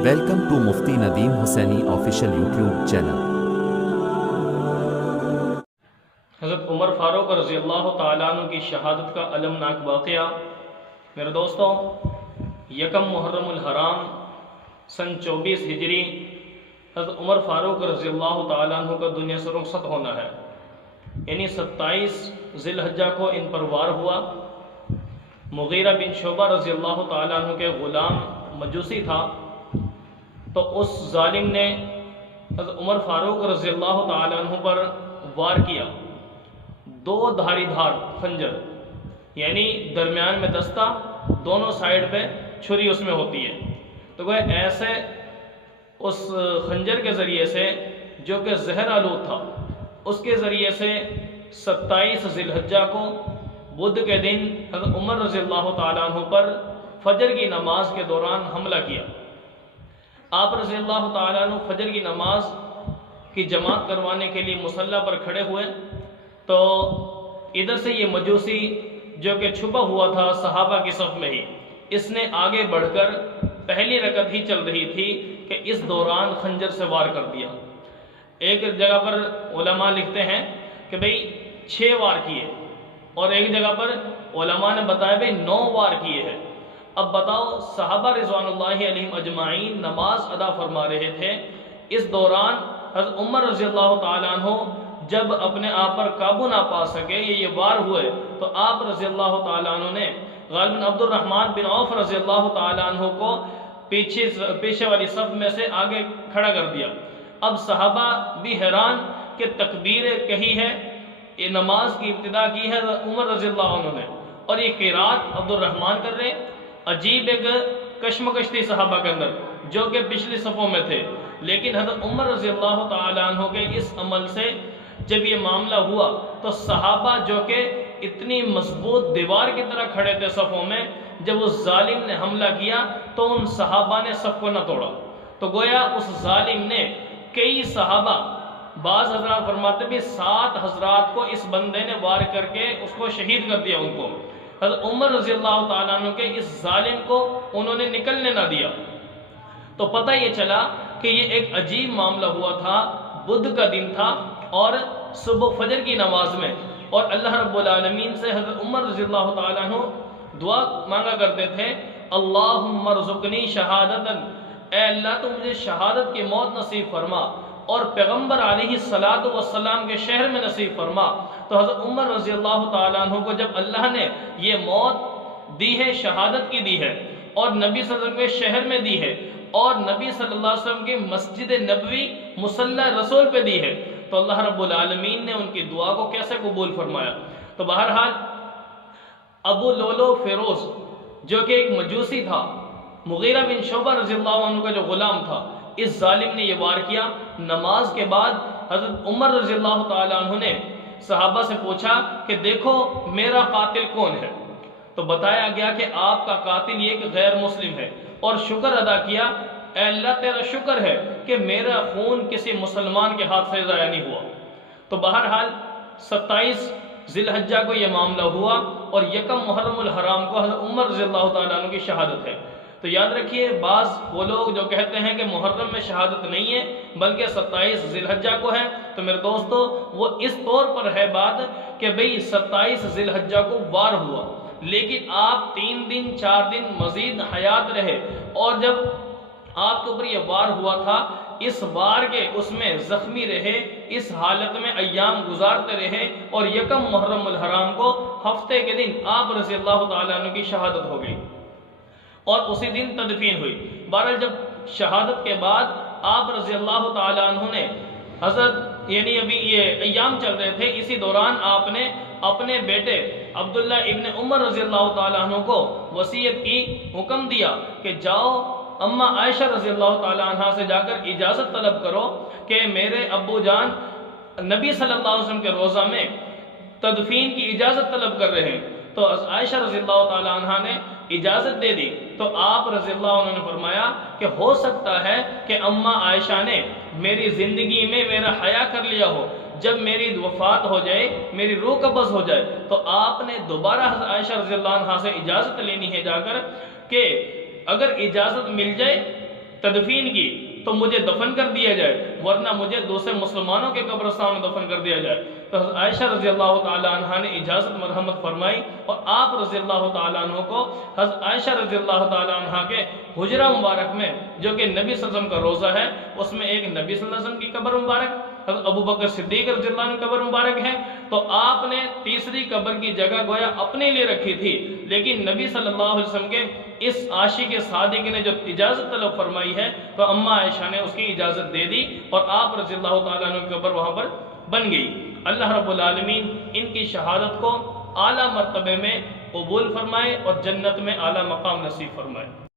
Welcome to Mufti Nadeem Hussaini official YouTube channel. حضرت عمر فاروق رضی اللہ تعالیٰ عنہ کی شہادت کا المناک واقعہ۔ میرے دوستوں، یکم محرم الحرام سن 24 ہجری حضرت عمر فاروق رضی اللہ تعالیٰ عنہ کا دنیا سے رخصت ہونا ہے، یعنی 27 ذی الحجہ کو ان پر وار ہوا۔ مغیرہ بن شعبہ رضی اللہ تعالیٰ عنہ کے غلام مجوسی تھا، تو اس ظالم نے حضرت عمر فاروق رضی اللہ تعالیٰ عنہ پر وار کیا۔ 2 دھاری دھار خنجر، یعنی درمیان میں دستہ، دونوں سائیڈ پہ چھری اس میں ہوتی ہے، تو وہ ایسے اس خنجر کے ذریعے سے جو کہ زہر آلود تھا، اس کے ذریعے سے 27 ذی الحجہ کو بدھ کے دن حضرت عمر رضی اللہ تعالیٰ عنہ پر فجر کی نماز کے دوران حملہ کیا۔ آپ رضی اللہ تعالیٰ عنہ فجر کی نماز کی جماعت کروانے کے لیے مصلی پر کھڑے ہوئے، تو ادھر سے یہ مجوسی جو کہ چھپا ہوا تھا صحابہ کی صف میں ہی، اس نے آگے بڑھ کر پہلی رکعت ہی چل رہی تھی کہ اس دوران خنجر سے وار کر دیا۔ ایک جگہ پر علماء لکھتے ہیں کہ بھئی 6 وار کیے، اور ایک جگہ پر علماء نے بتایا بھئی 9 وار کیے ہیں۔ اب بتاؤ، صحابہ رضوان اللہ علیہم اجمعین نماز ادا فرما رہے تھے، اس دوران حضرت عمر رضی اللہ تعالیٰ عنہ جب اپنے آپ پر قابو نہ پا سکے، یہ وار ہوئے، تو آپ رضی اللہ تعالیٰ عنہ نے غالباً عبد الرحمن بن عوف رضی اللہ تعالیٰ عنہ کو پیچھے والی صف میں سے آگے کھڑا کر دیا۔ اب صحابہ بھی حیران کہ تکبیر کہی ہے، یہ نماز کی ابتدا کی ہے عمر رضی اللہ عنہ نے، اور یہ قرات عبد الرحمن کر رہے۔ عجیب ایک کشمکش تھی صحابہ کے اندر، جو کہ پچھلی صفوں میں تھے، لیکن حضرت عمر رضی اللہ تعالیٰ عنہ کے اس عمل سے جب یہ معاملہ ہوا تو صحابہ جو کہ اتنی مضبوط دیوار کی طرح کھڑے تھے صفوں میں، جب اس ظالم نے حملہ کیا تو ان صحابہ نے صف کو نہ توڑا، تو گویا اس ظالم نے کئی صحابہ، بعض حضرات فرماتے بھی 7 حضرات کو اس بندے نے وار کر کے اس کو شہید کر دیا۔ ان کو حضرت عمر رضی اللہ تعالیٰ عنہ کے اس ظالم کو انہوں نے نکلنے نہ دیا، تو پتہ یہ چلا کہ یہ ایک عجیب معاملہ ہوا تھا۔ بدھ کا دن تھا اور صبح فجر کی نماز میں، اور اللہ رب العالمین سے حضرت عمر رضی اللہ تعالیٰ عنہ دعا مانگا کرتے تھے، اللہم ارزقنی شہادتا، اے اللہ تو مجھے شہادت کی موت نصیب فرما، اور پیغمبر علیہ السلام کے شہر میں نصیب فرما۔ تو حضرت عمر رضی اللہ تعالیٰ عنہ کو جب اللہ نے یہ موت دی ہے، شہادت کی دی ہے، اور نبی صلی اللہ علیہ وسلم کے شہر میں دی ہے، اور نبی صلی اللہ علیہ وسلم کی مسجد نبوی مصلی رسول پہ دی ہے، تو اللہ رب العالمین نے ان کی دعا کو کیسے قبول فرمایا۔ تو بہرحال ابو لولو فیروز جو کہ ایک مجوسی تھا، مغیرہ بن شعبہ رضی اللہ عنہ کا جو غلام تھا، اس ظالم نے یہ وار کیا۔ نماز کے بعد حضرت عمر رضی اللہ تعالیٰ عنہ نے صحابہ سے پوچھا کہ دیکھو میرا قاتل کون ہے، تو بتایا گیا کہ آپ کا قاتل یہ کہ غیر مسلم ہے، اور شکر ادا کیا، اے اللہ تیرا شکر ہے کہ میرا خون کسی مسلمان کے ہاتھ سے ضائع نہیں ہوا۔ تو بہرحال 27 ذی الحجہ کو یہ معاملہ ہوا، اور یکم محرم الحرام کو حضرت عمر رضی اللہ تعالیٰ عنہ کی شہادت ہے۔ تو یاد رکھیے، بعض وہ لوگ جو کہتے ہیں کہ محرم میں شہادت نہیں ہے بلکہ 27 ذی الحجہ کو ہے، تو میرے دوستو وہ اس طور پر ہے بات کہ بھئی 27 ذی الحجہ کو وار ہوا، لیکن آپ 3 دن 4 دن مزید حیات رہے، اور جب آپ کے اوپر یہ وار ہوا تھا، اس وار کے اس میں زخمی رہے، اس حالت میں ایام گزارتے رہے، اور یکم محرم الحرام کو ہفتے کے دن آپ رضی اللہ تعالیٰ عنہ کی شہادت ہو گئی، اور اسی دن تدفین ہوئی۔ بہرحال جب شہادت کے بعد آپ رضی اللہ تعالیٰ عنہ نے حضرت، یعنی ابھی یہ ایام چل رہے تھے، اسی دوران آپ نے اپنے بیٹے عبداللہ ابن عمر رضی اللہ تعالیٰ عنہ کو وصیت کی، حکم دیا کہ جاؤ اماں عائشہ رضی اللہ تعالیٰ عنہ سے جا کر اجازت طلب کرو کہ میرے ابو جان نبی صلی اللہ علیہ وسلم کے روضہ میں تدفین کی اجازت طلب کر رہے ہیں۔ تو عائشہ رضی اللہ تعالیٰ عنہ نے اجازت دے دی، تو آپ رضی اللہ عنہ نے فرمایا کہ ہو سکتا ہے کہ اماں عائشہ نے میری زندگی میں میرا حیا کر لیا ہو، جب میری وفات ہو جائے، میری روح قبض ہو جائے، تو آپ نے دوبارہ عائشہ رضی اللہ عنہ سے اجازت لینی ہے جا کر کہ اگر اجازت مل جائے تدفین کی تو مجھے دفن کر دیا جائے، ورنہ مجھے دوسرے مسلمانوں کے قبرستان میں دفن کر دیا جائے۔ تو حضرت عائشہ رضی اللہ تعالیٰ عنہ نے اجازت مرحمت فرمائی، اور آپ رضی اللہ تعالیٰ عنہ کو حضرت عائشہ رضی اللہ تعالیٰ عنہ کے حجرہ مبارک میں، جو کہ نبی صلی اللہ علیہ وسلم کا روضہ ہے، اس میں ایک نبی صلی اللہ علیہ وسلم کی قبر مبارک، حضرت ابو بکر صدیق رضی اللہ عنہ کی قبر مبارک ہے، تو آپ نے تیسری قبر کی جگہ گویا اپنے لیے رکھی تھی، لیکن نبی صلی اللہ علیہ وسلم کے اس عاشق صادق نے جو اجازت طلب فرمائی ہے تو اماں عائشہ نے اس کی اجازت دے دی، اور آپ رضی اللہ تعالیٰ عنہ کی قبر وہاں پر بن گئی۔ اللہ رب العالمین ان کی شہادت کو اعلیٰ مرتبے میں قبول فرمائے اور جنت میں اعلیٰ مقام نصیب فرمائے۔